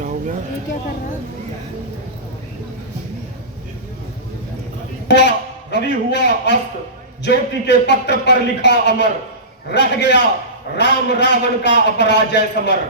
क्या हो गया? ये क्या कर रहा है? हुआ रवि हुआ अस्त, ज्योति के पत्र पर लिखा अमर, रह गया राम रावण का अपराजय समर।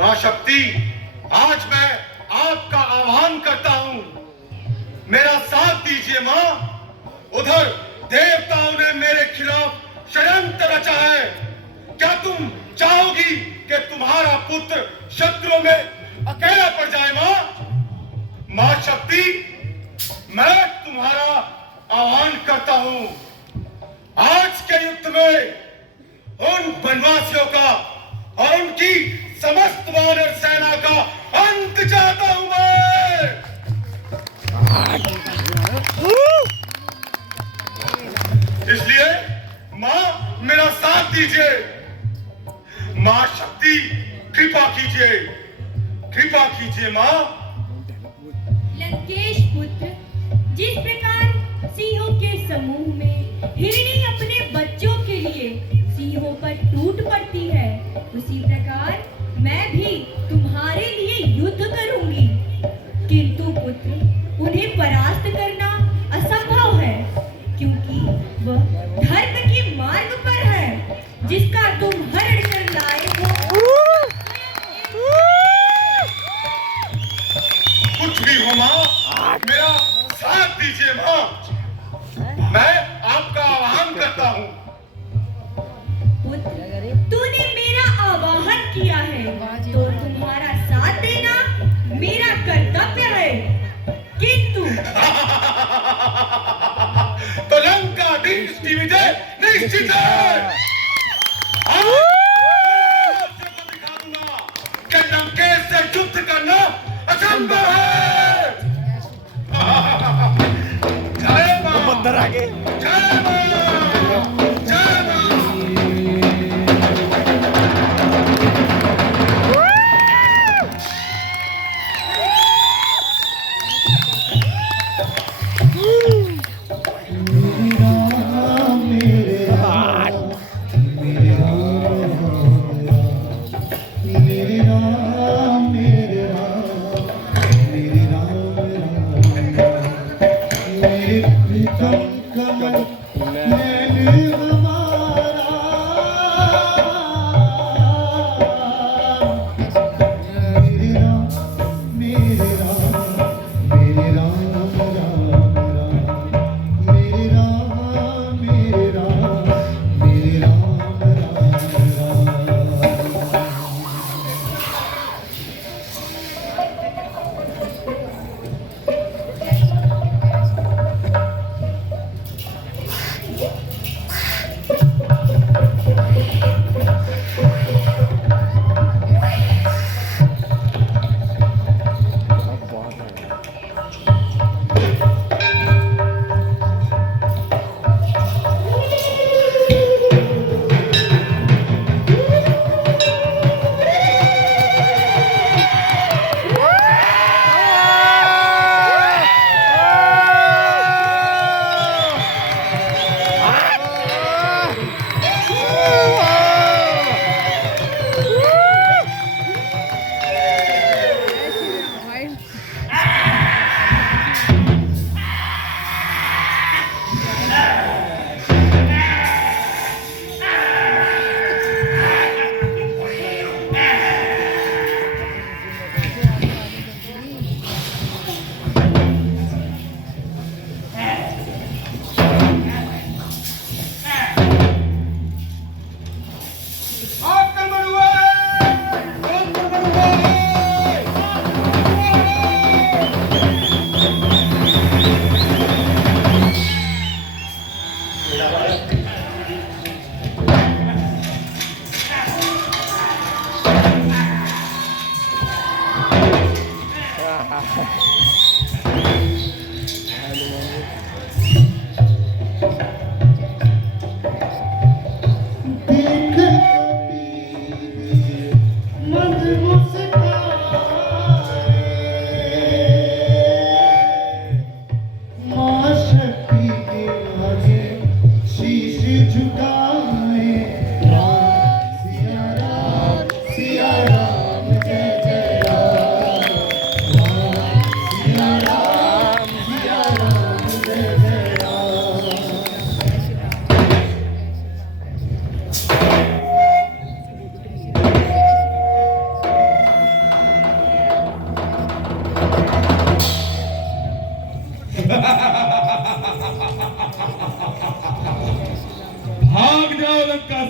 मां शक्ति, आज मैं आपका आह्वान करता हूं, मेरा साथ दीजिए मां। उधर देवताओं ने मेरे खिलाफ षड्यंत्र रचा है। क्या तुम चाहोगी कि तुम्हारा पुत्र शत्रुओं में अकेला पड़ जाए मां? मां शक्ति, मैं तुम्हारा आह्वान करता हूं, आज के युद्ध में उन वनवासियों का और उनकी समस्त वानर सेना का अंत चाहता हूं मैं। इसलिए मां, मेरा साथ दीजिए। मां शक्ति, कृपा कीजिए, कृपा कीजिए मां। लंकेश पुत्र, जिस प्रकार सिंहों के समूह में हिरणी अपने बच्चों के लिए सिंहों पर टूट पड़ती है, उसी प्रकार मैं भी तुम्हारे लिए युद्ध करूंगी। किंतु पुत्र, उन्हें परास्त करना असंभव है, क्योंकि वह धर्म के मार्ग पर है, जिसका तुम हरण कर लाए हो। कुछ भी हो मां, मेरा साथ दीजिए मां। मैं आपका आह्वान करता हूं। पुत्र, तूने मेरा आवाहन किया है, तो तुम्हारा साथ देना मेरा कर्तव्य है। किंतु तो लंका की विजय निश्चित है। दिखा दूंगा कि लंकेश से युद्ध करना असंभव है। जय मां, बंदर आगे। जय मां, जय मां।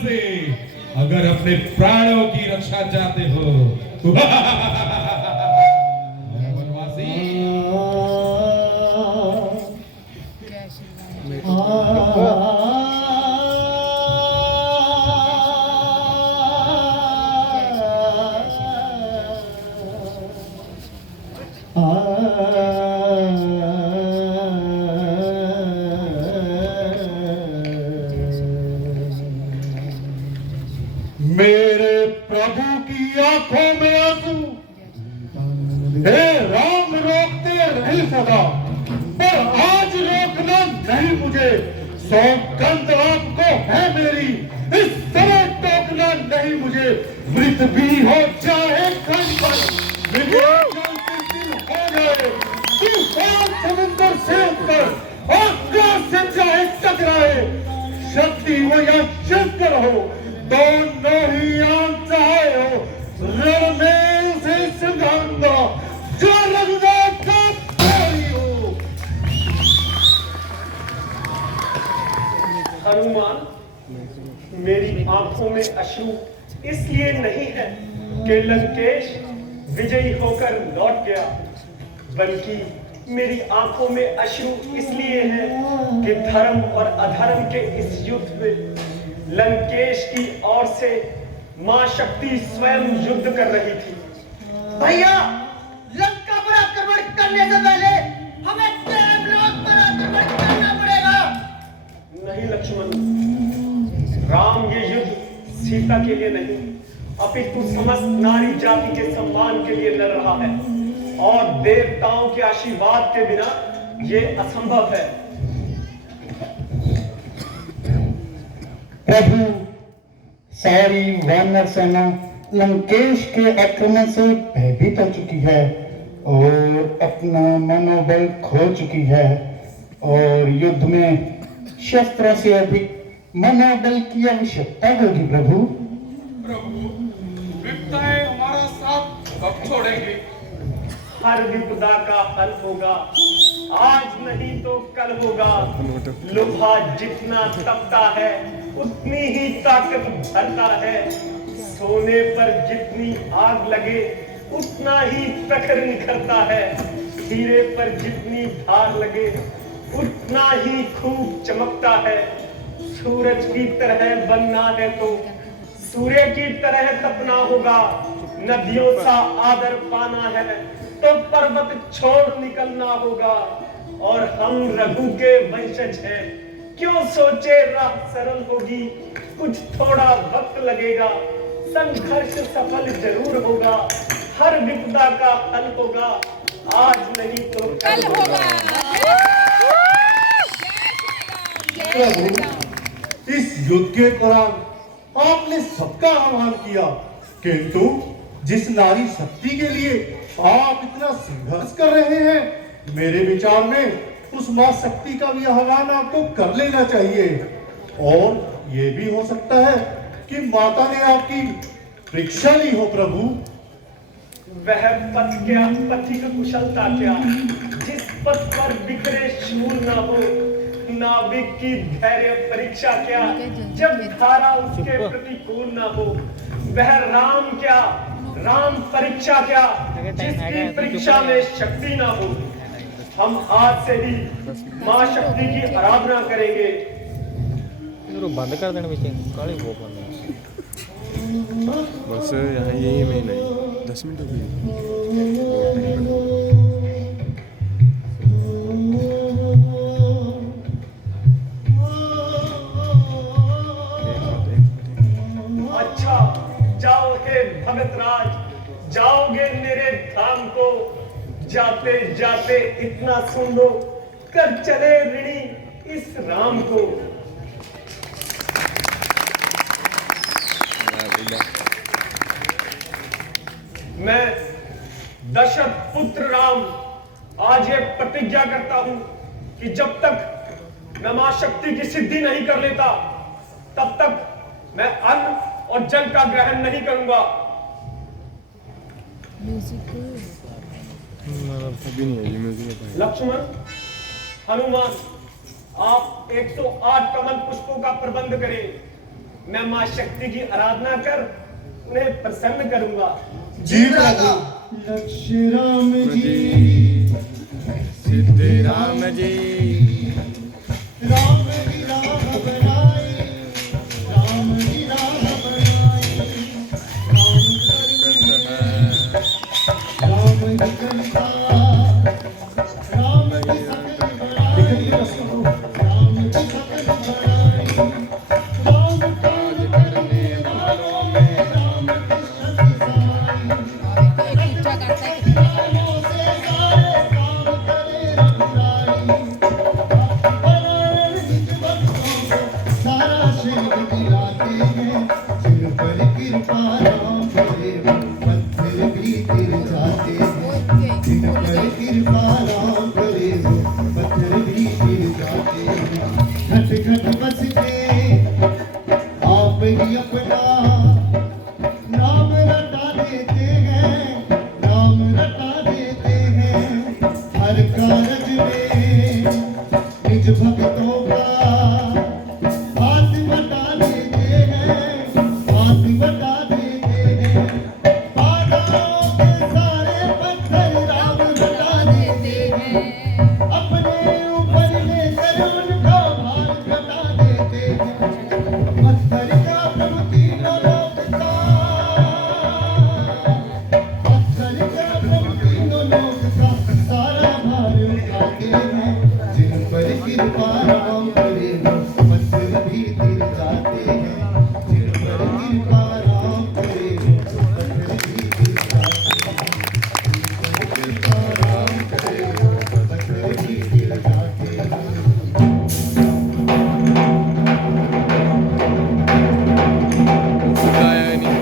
से अगर अपने प्राणों की रक्षा चाहते हो। वनवासी मेरे प्रभु की आंखों में आंसू, हे राम रोकते रहे सदा, पर आज रोकना नहीं मुझे। सौगंध आपको है मेरी, इस समय टोकना नहीं मुझे। मृत भी हो चाहे कण पर, हो जाए तूफान समुद्र से ऊपर, आकाश से चाहे टकराए, शक्ति हो या शंकर हो, दोनों ही आंच आए हो, रण में उसे संघाऊंगा जो रघुनाथ का प्यारी हो। हनुमान, मेरी आंखों में अश्रु इसलिए नहीं है कि लंकेश विजयी होकर लौट गया, बल्कि मेरी आंखों में अश्रु इसलिए है कि धर्म और अधर्म के इस युद्ध में लंकेश की ओर से मां शक्ति स्वयं युद्ध कर रही थी। भैया, लंका पर आक्रमण करने से पहले हमें देवलोक पर आक्रमण करना पड़ेगा। नहीं लक्ष्मण, राम ये युद्ध सीता के लिए नहीं, अपितु समस्त नारी जाति के सम्मान के लिए लड़ रहा है, और देवताओं के आशीर्वाद के बिना ये असंभव है। प्रभु, सारी वानर सेना लंकेश के आक्रमण से भयभीत हो चुकी है और अपना मनोबल खो चुकी है, और युद्ध में शस्त्र से अधिक मनोबल की आवश्यकता होगी। प्रभु, विपदाएं हमारा साथ कब छोड़ेंगे? हर विपदा का हल होगा, आज नहीं तो कल होगा। लोहा जितना तपता है उतनी ही ताकत भरता है, सोने पर जितनी आग लगे उतना ही प्रखर निखरता है, हीरे पर जितनी धार लगे उतना ही खूब चमकता है। सूरज की तरह बनना है तो सूर्य की तरह तपना होगा, नदियों सा आदर पाना है तो पर्वत छोड़ निकलना होगा, और हम रघु के वंशज हैं, क्यों सोचे राह सरल होगी, कुछ थोड़ा वक्त लगेगा, संघर्ष सफल जरूर होगा, हर विपदा का हल होगा, आज नहीं तो कल होगा। प्रभु, इस युद्ध के दौरान आपने सबका आह्वान किया, किंतु जिस नारी शक्ति के लिए आप इतना संघर्ष कर रहे हैं, मेरे विचार में उस मां शक्ति का भी आह्वान आपको कर लेना चाहिए। और ये भी हो सकता है कि माता ने आपकी परीक्षा ली हो। प्रभु, वह पथ क्या, पथिक कुशलता क्या, जिस पथ पर बिखरे शूल न हो, नाविक की धैर्य परीक्षा क्या, जब धारा उसके प्रतिकूल न हो, वह राम क्या, राम परीक्षा क्या, जिसकी परीक्षा में शक्ति ना हो। हम आज से ही मां शक्ति की आराधना करेंगे। बंद कर देना काली वो बस यहाँ यही में नहीं 10 मिनट हो गई। अच्छा, जाओ हे भगत राज, जाओगे मेरे धाम को, जाते जाते इतना सुन लो, कर चले ऋणी इस राम को। मैं दशरथ पुत्र राम आज ये प्रतिज्ञा करता हूं कि जब तक मैं मां शक्ति की सिद्धि नहीं कर लेता, तब तक मैं अन्न और जल का ग्रहण नहीं करूंगा। लक्ष्मण, हनुमान, आप 108 कमल पुष्पों का प्रबंध करें, मैं मां शक्ति की आराधना कर उन्हें प्रसन्न करूंगा। जी प्रभु। लक्ष्य राम जी सीते राम जी राम की राह बनाई, राम की राह बनाई, राम की करता, राम की सकल बड़ाई, राम की सकल बड़ाई, राम काज करने वालों में राम की शक्ति समाई, रामों से सारे काम करे रघुराई, बनारस हित भक्तों को सारा शेख दिलाते हैं, जिन पर कृपा राम करे पत्थर भी गिर जाते हैं, जिन पर कृपा राम करे पत्थर भी गिर जाते हैं, घट घट बसते आप ही अपना नाम रटा देते हैं, नाम रटा देते हैं, हर कारज में निज भक्तों का हाथ बटा देते हैं, हाथ बटा देते हैं, बाधाओं के सारे पत्थर राम बटा देते हैं, अपने ऊपर लेकर उनका भार घटा देते हैं, पत्थर का प्रभु तीनों लोक का, पत्थर का प्रभु तीनों लोक का सारा भार उठाते हैं, जिन पर कृपा राम करे पत्थर भी गिर जाते हैं, जिन पर कृपा राम करे पत्थर भी गिर जाते हैं, जिन पर कृपा राम करे पत्थर भी गिर जाते हैं। आया नहीं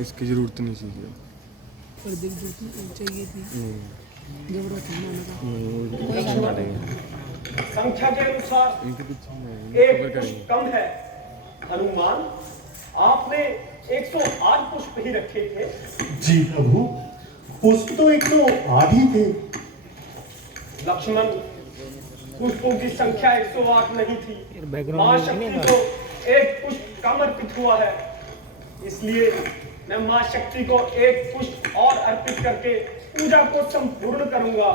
इसकी जरूरत नहीं थी संख्या के अनुसार इनके पीछे एक कवर पुष्प करेंगे कम है। हनुमान, आपने 108 पुष्प ही रखे थे। जी प्रभु, पुष्प तो 108 ही थे। लक्ष्मण, पुष्पों की संख्या 108 नहीं थी। मां शक्ति को एक पुष्प कम अर्पित हुआ है, इसलिए मैं मां शक्ति को एक पुष्प और अर्पित करके पूजा को संपूर्ण करूंगा।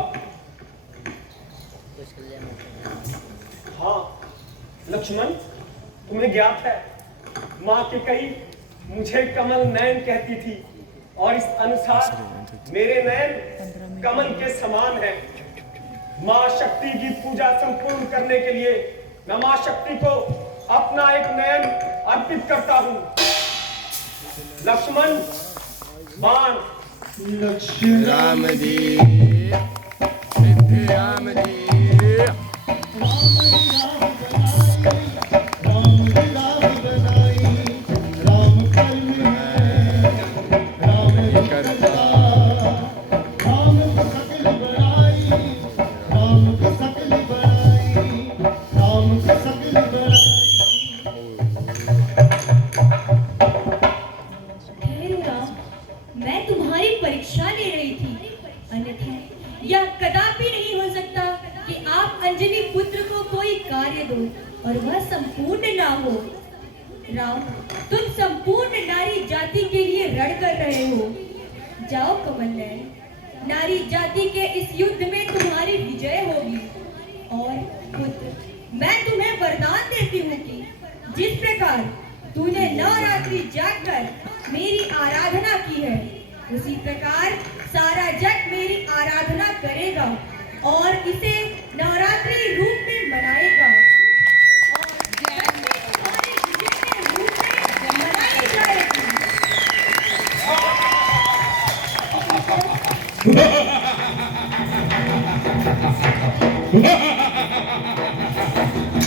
हाँ लक्ष्मण, तुम्हें ज्ञात है मां के कई मुझे कमल नयन कहती थी, और इस अनुसार मेरे नयन कमल के समान है। मां शक्ति की पूजा संपूर्ण करने के लिए मैं मां शक्ति को अपना एक नयन अर्पित करता हूं। लक्ष्मण, बाण। लक्ष्य राम जी सीते राम जी राम की राह बनाई, राम कर्म है, राम ही करता, राम की सकल बड़ाई, राम की सकल बड़ाई, राम की सकल बड़ाई। ठहरो राम, मैं तुम्हारी परीक्षा ले रही थी, अन्यथा यह कदापि नहीं हो सकता कि आप अंजनी पुत्र को कोई कार्य दो और वह संपूर्ण ना हो। राम, तुम संपूर्ण नारी जाति के लिए रण कर रहे हो। जाओ कमल नयन, नारी जाति के इस युद्ध में तुम्हारी विजय होगी। और पुत्र, मैं तुम्हें वरदान देती हूँ कि जिस प्रकार तूने नवरात्रि जागकर मेरी आराधना की है, उसी प्रकार सारा जग मेरी आराधना करेगा और इसे नवरात्रि रूप में मनाएगा। और तुम्हारी विजय के रूप में मनाई जाएगी।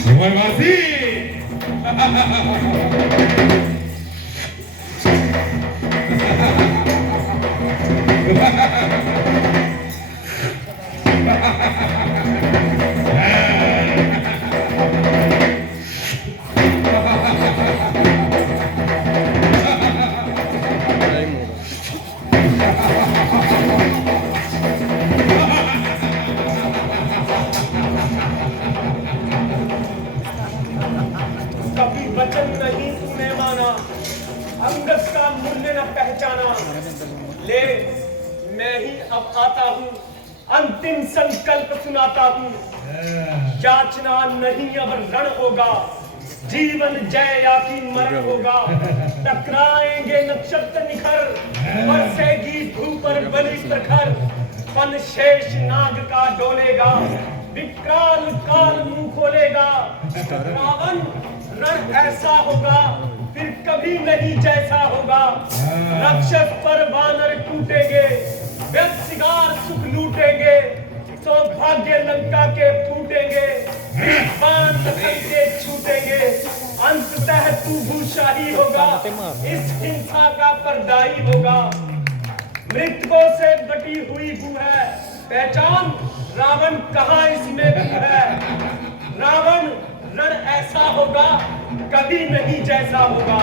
भगवानवासी अंगद का मूल्य न पहचाना, ले मैं ही अब आता हूँ, अंतिम संकल्प सुनाता हूँ। याचना नहीं अब रण होगा, जीवन जय या कि मरण होगा। टकराएंगे नक्षत्र निखर, बरसेगी धूप पर बलि प्रखर। फन शेष नाग का डोलेगा, विकराल काल मुंह खोलेगा। रावण रण ऐसा होगा, फिर कभी नहीं जैसा होगा। राक्षस पर वानर टूटेंगे, व्यक्तिगार सुख लूटेंगे। सौभाग्य लंका के फूटेंगे, बाण नखल के छूटेंगे। अंततः तू भूशाही होगा, इस हिंसा का परदाई होगा। मृतकों से बटी हुई बू है, पहचान रावण कहाँ इसमें तू है। रावण रण ऐसा होगा, कभी नहीं जैसा होगा।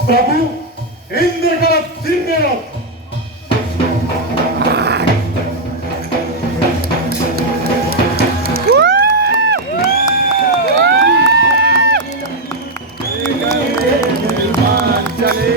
प्रभु इंद्र का दिव्य रथ चले